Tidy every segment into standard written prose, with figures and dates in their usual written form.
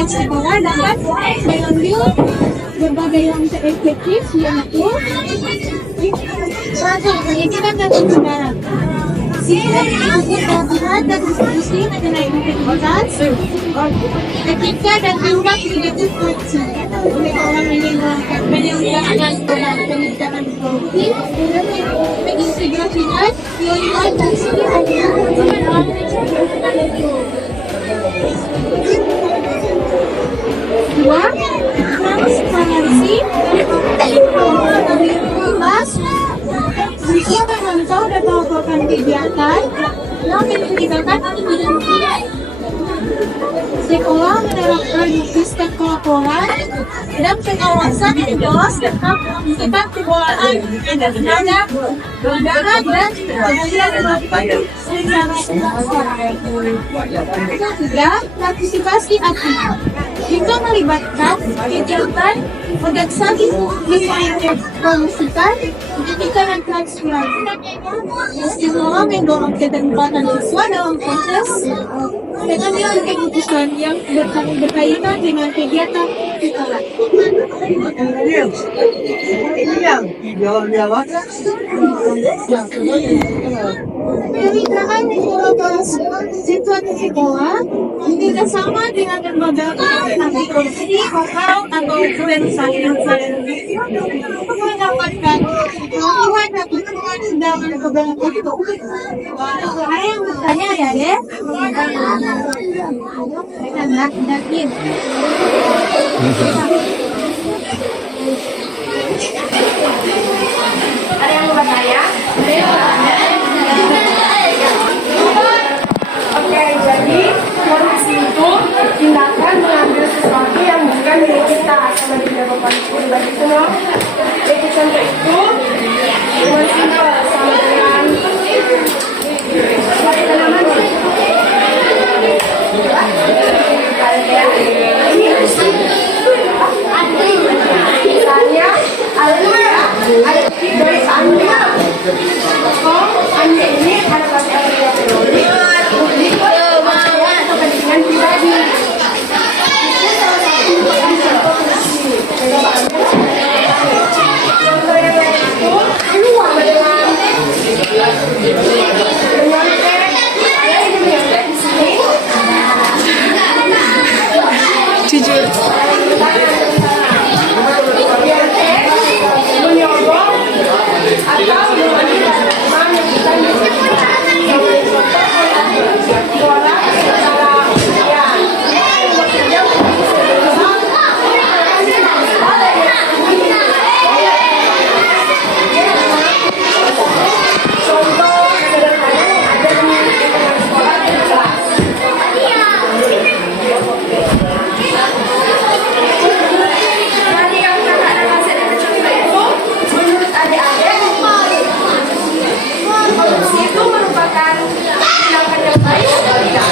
pihak sekolah dapat mengambil berbagai langkah efektif yaitu satu, pendidikan dan pencegahan. Siswa mengikuti pelatihan dan diskusi mengenai integritas, etika dan tindak pidana korupsi. Sekolah menyelenggarakan pendidikan korupsi, mengintegrasikan nilai dan dua, transparansi dan integritas. Siswa memantau dan melakukan kegiatan yang menyediakan sekolah menerapkan sistem pelaporan dan pengawasan yang jelas tentang kebolehan terhadap negara dan kemudian melakukan tiga, partisipasi aktif. Itu melibatkan kegiatan organisasi yang mempromosikan pendidikan dan transparansi. Sekolah mendorong keterlibatan siswa dalam proses pengambilan keputusan yang berkaitan dengan kegiatan sekolah. Kemitraan di kolaborasi siswa di sekolah tidak sama dengan berbagai aplikasi lokal atau website yang untuk mendapatkan pelatihan dan dukungan dalam beberapa itu. Saya yang bertanya ya deh. Ada yang mau bertanya? Oke, jadi korupsi itu tindakan mengambil sesuatu yang bukan milik kita, sama tidak berpakaian bagi semua. Jadi contoh itu cuma simpel sama dengan tanaman. Misalnya ada dari anda, anda ini ada kepentingan pribadi, kepentingan pribadi. Itu salah satu contoh korupsi. Contoh yang lain itu menyontek. Ada yang menyontek di sini. Jujur. Menyogok atau memberikan uang yang bukan miliknya. Orang secara yang bekerja contoh sederhana yang ada di lingkungan sekolah dan kelas. Dari yang kakak dan hasil dari contoh itu, menurut adik-adik, korupsi itu merupakan tindakan yang baik atau tidak?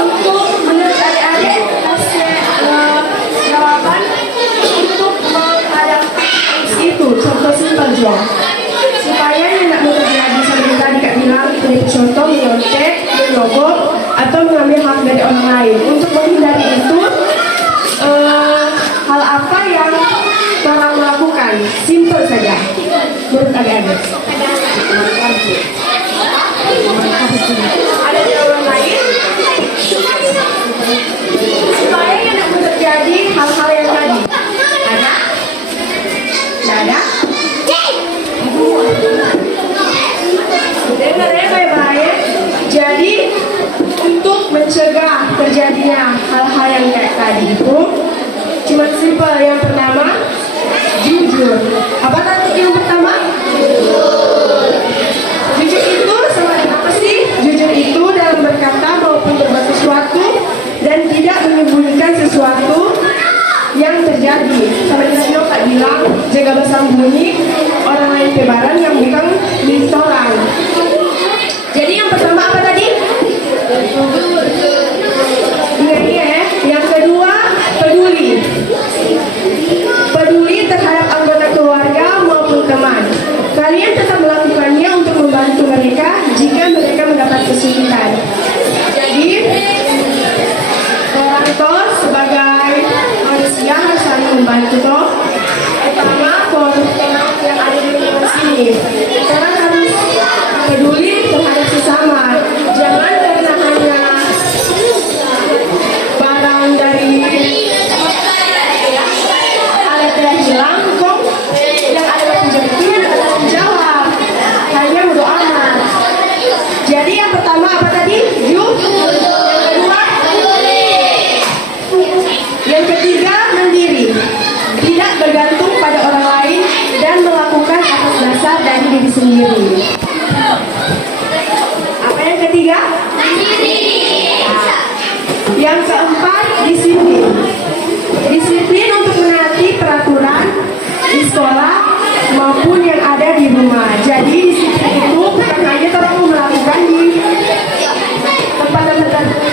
Untuk menurut adik-adik hasil jawaban untuk menghadapi korupsi itu contoh simpel juga supaya tidak terjadi seperti tadi Kak bilang sebagai contoh menyontek, menyogok atau mengambil hak dari orang lain. Untuk menghindari itu hal apa yang orang lakukan? Simpel saja menurut adik-adik. Ada jawaban lain supaya tidak terjadi hal-hal yang tadi. Ada? Tidak ada? Dengar ya baik-baik. Jadi untuk mencegah terjadinya hal-hal yang kayak tadi itu cuma simpel. Yang pertama jujur. Apa tadi yang pertama? Jujur itu sama dengan apa sih? Jujur itu dalam berkata maupun berbuat sesuatu dan tidak menyembunyikan sesuatu yang terjadi. Sama dengan Kak bilang jaga bersambunyi membantu mereka jika mereka mendapat kesulitan. Jadi, orang tua sebagai manusia harus saling membantu toh. Pertama, orang yang ada di lingkungan sini, orang harus peduli terhadap sesama. Jangan karena hanya barang dari alat yang hilang kok yang ada di pinjam itu tidak tanggung jawab, hanya bodo amat. Jadi yang pertama apa tadi? Yang kedua, yang ketiga mandiri, tidak bergantung pada orang lain dan melakukan atas dasar dari diri sendiri. Apa yang ketiga? Yang keempat, disiplin. Disiplin untuk menaati peraturan di sekolah maupun yang ada di rumah. Jadi disiplin itu bukan hanya terlalu melakukan di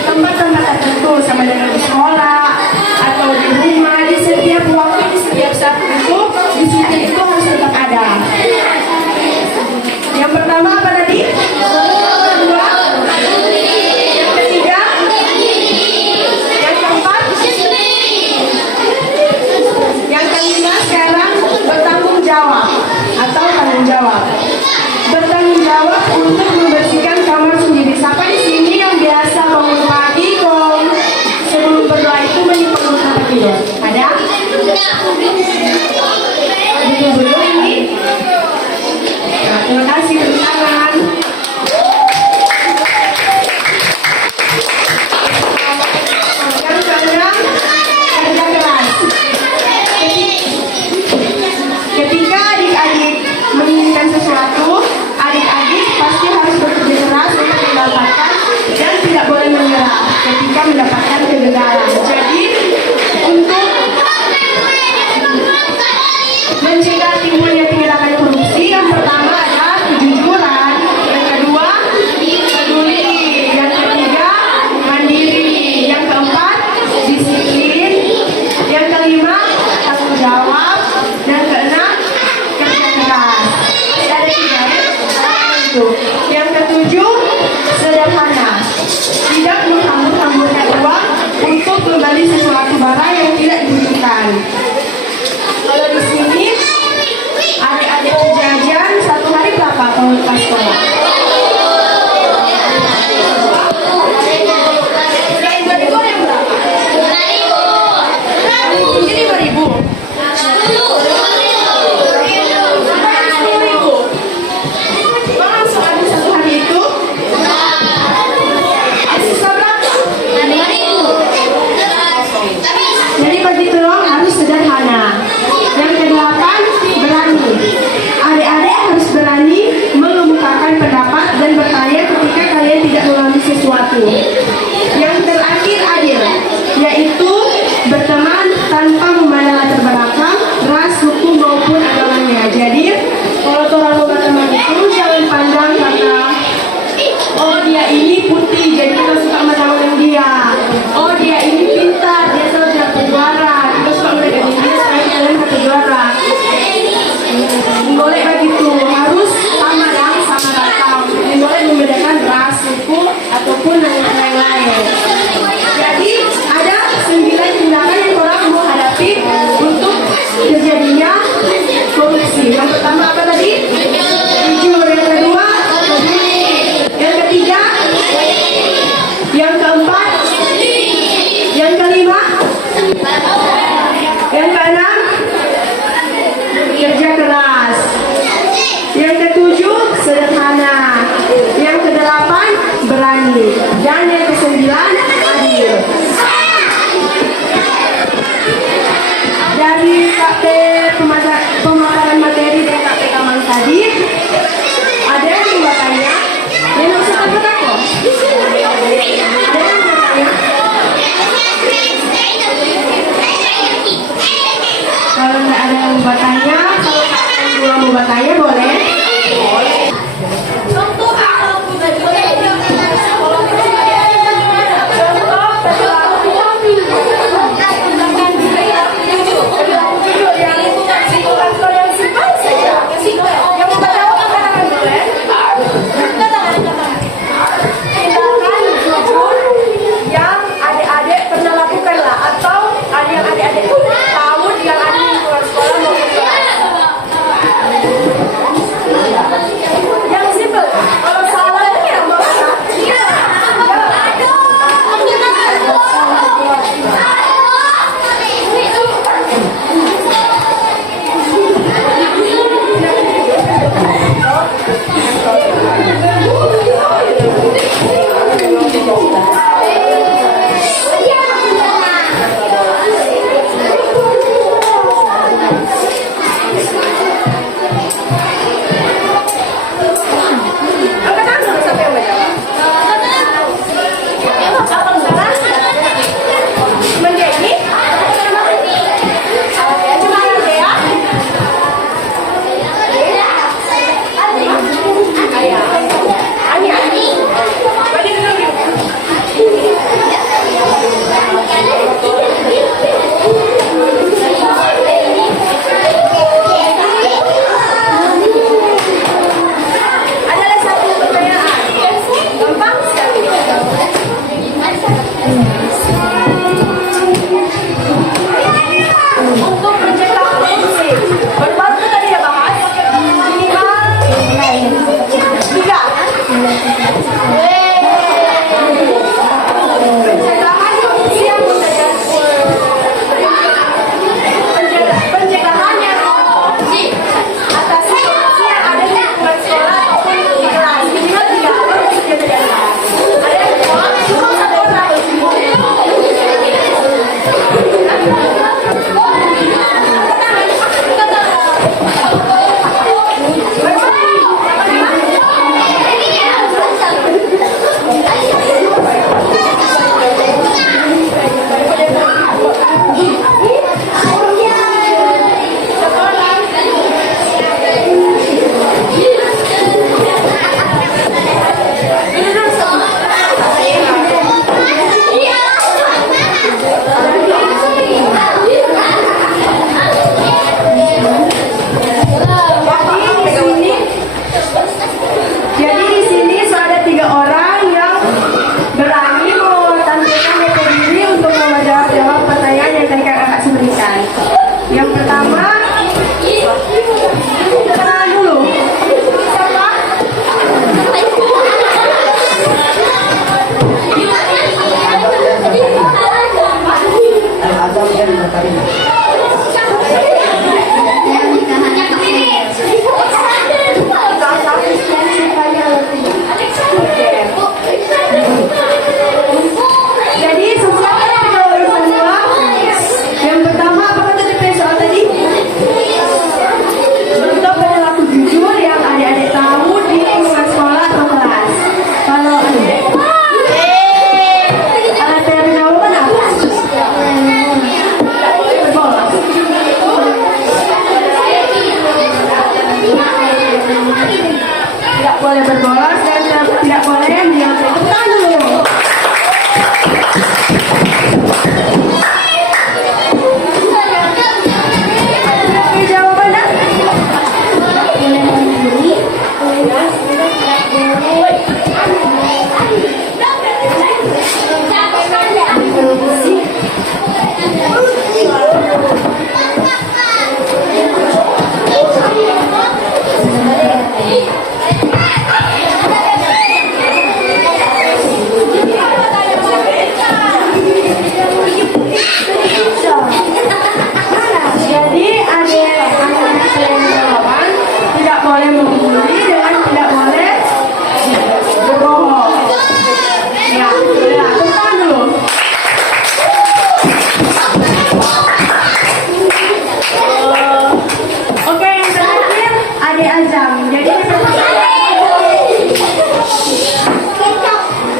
tempat-tempat tertentu sama dengan di sekolah atau di rumah. Di setiap waktu, di setiap saat itu disiplin itu harus tetap ada. Yang pertama apa tadi? Yang ketiga, yang keempat, yang kelima sekarang bertanggung jawab atau tanggung jawab. Bertanggung jawab untuk membersihkan kamar sendiri. Siapa di sini yang biasa bangun pagi kok sebelum berdoa itu menyimpan tempat tidur? Ada? Ada dulu ini. Nah, terima kasih tepuk tangan. Yang keenam, kerja keras. Ketika adik-adik menginginkan sesuatu, adik-adik pasti harus bekerja keras untuk mendapatkan dan tidak boleh menyerah ketika mendapatkan kegagalan. Jadi, untuk mencegah timbulnya tindakan korupsi, yang pertama adalah kejujuran, yang kedua peduli, yang ketiga mandiri, yang keempat disiplin, yang kelima tanggung jawab, dan keenam kerja keras. Ada tiga ya? Itu. Yang ketujuh sederhana, tidak menghambur-hamburkan uang untuk membeli sesuatu barang yang tidak dibutuhkan. Kalau di sini adik-adik jajan satu hari berapa kalau pas sekolah? Selain 2.000 ada yang berapa? 2.000. Ini 2.000. 10.000. Bang langsung habis satu hari itu? Sisa berapa? 2.000. Jadi bagi tolong harus sederhana. Yang kedelapan, berani. Adik-adik harus berani mengemukakan pendapat dan bertanya ketika kalian tidak mengerti sesuatu. Yang terakhir, adil, yaitu berteman tanpa memandang latar belakang, ras, suku maupun agamanya. Jadi kalau orang mau berteman itu jangan pandang kata, oh dia ini putih jadi kita suka menolong dia. Oh dia ini pintar, dia selalu dapat juara, kita suka melihat dia supaya kalian dapat juara. Boleh begitu, harus sama dan sama rata. Boleh membedakan ras, suku ataupun yang lain-lain. Jadi ada 9 tindakan yang orang mau hadapi untuk terjadinya korupsi. Yang pertama apa tadi? Jujur. Yang kedua, peduli. Yang ketiga,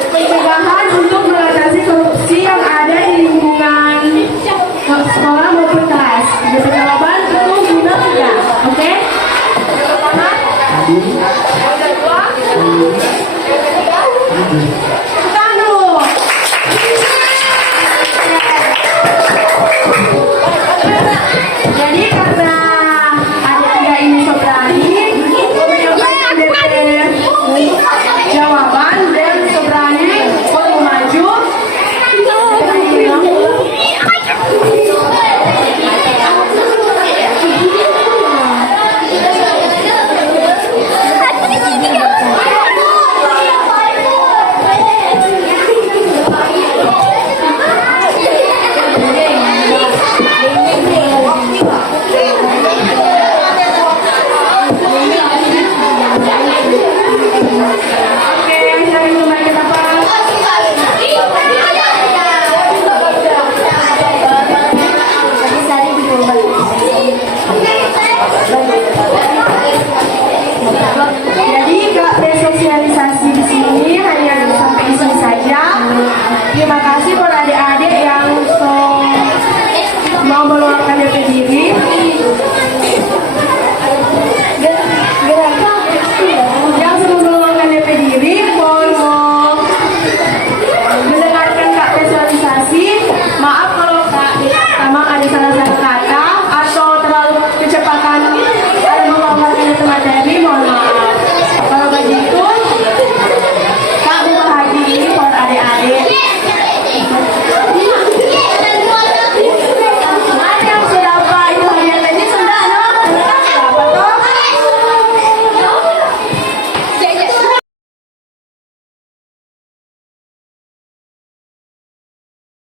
Pencegahan untuk mengatasi korupsi yang ada di lingkungan sekolah maupun kelas. Ada jawaban itu guna tidak, oke? Yang pertama, yang kedua, yang ketiga.